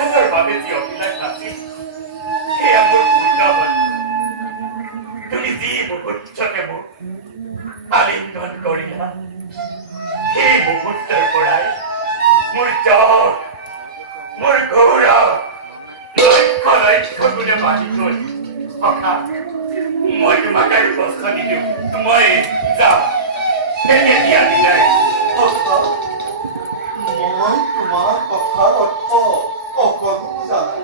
সাক্ষাতৰ বাবে যি অভিলাষ আছিল সেয়া মোৰ পূৰ্ণ হ'ল। তুমি যি মুহূৰ্ততে মোক আলিঙ্গন কৰিলা সেই মুহূৰ্তৰ পৰাই মোৰ যশ মোৰ গৌৰৱ লক্ষ লক্ষ গুণে বাঢ়ি গ'ল। সখা মই তোমাক আৰু কষ্ট নিদিওঁ, মই যাওঁ। কেতিয়া দিলাই মই তোমাৰ কথাৰ অৰ্থ অকণো বুজা নাই।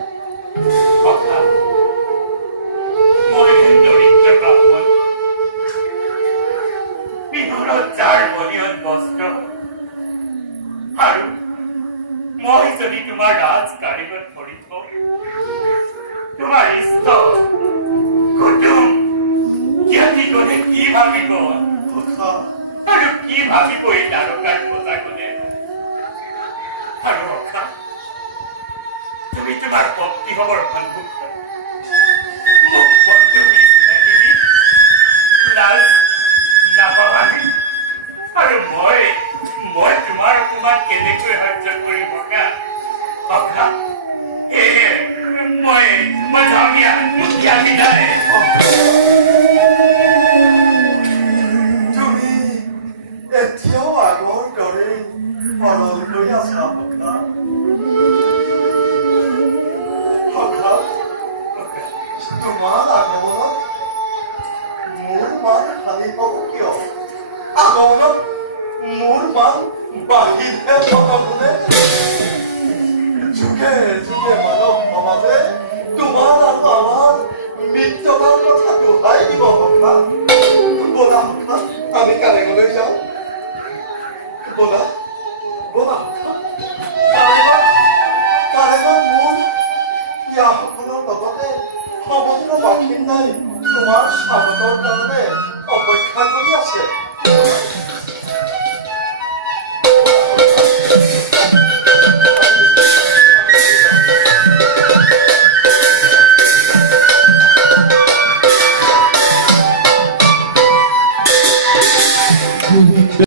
কথা মই দৰিদ্ৰ ব্ৰাহ্মণ, বিহুৰত যাৰ বলিয়ন বস্ত্ৰ, আৰু মই যদি তোমাৰ ৰাজ কাৰিকত ভৰি থওঁ, তোমাৰ ইষ্ট কুটুম জ্ঞাতি গণে কি ভাবিব আৰু কি ভাবিব এই তাৰকাৰ প্ৰজাগণে? আৰু ৰখা তুমি তোমাৰ ভক্তি হবৰ সন্মুখত মোক বন্ধু বুলি চিনাকি দি লাজ নাপাবানে? আৰু মই তোমাৰ অপমান কেনেকৈ সহ্য কৰিম বগা? সখা সেয়ে মই যামিয়া মুখিয়া বিদায়। তুমি এতিয়াও আগৰ দৰেই সৰল হৈ আছা সখা। তোমাৰ আগমনত মোৰ মান খালী হ'ব কিয়? আগমনত মোৰ মান বাঢ়িলে প্ৰথমতে যুগে যুগে মানৱ সমাজে তোমাৰ আৰু আমাৰ মিত্ৰতাৰ কথা দোহাই দিব সখা। ব'লা সখা আমি কাৰেঙলৈ যাওঁ। ব'লা ব'লা কাৰেঙত মোৰ ইয়াসকলৰ লগতে সমগ্ৰ বাসিন্দাই তোমাৰ স্বাগতৰ কাৰণে অপেক্ষা কৰি আছে।